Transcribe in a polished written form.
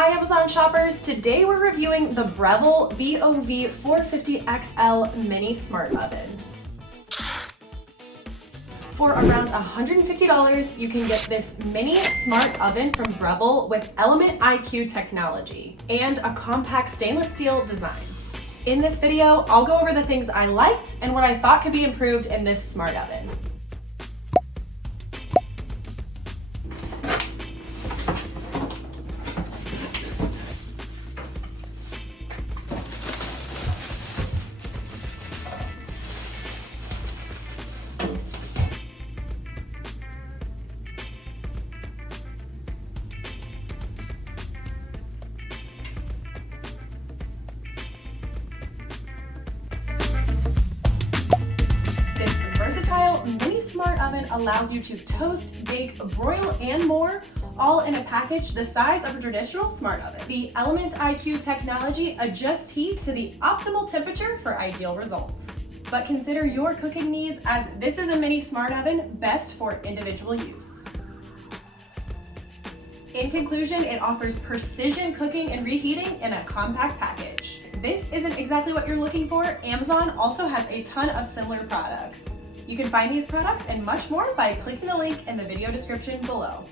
Hi Amazon shoppers, today we're reviewing the Breville BOV 450XL Mini Smart Oven. For around $150, you can get this mini smart oven from Breville with Element IQ technology and a compact stainless steel design. In this video, I'll go over the things I liked and what I thought could be improved in this smart oven. This versatile mini smart oven allows you to toast, bake, broil, and more, all in a package the size of a traditional smart oven. The Element IQ technology adjusts heat to the optimal temperature for ideal results. But consider your cooking needs, as this is a mini smart oven best for individual use. In conclusion, it offers precision cooking and reheating in a compact package. This isn't exactly what you're looking for. Amazon also has a ton of similar products. You can find these products and much more by clicking the link in the video description below.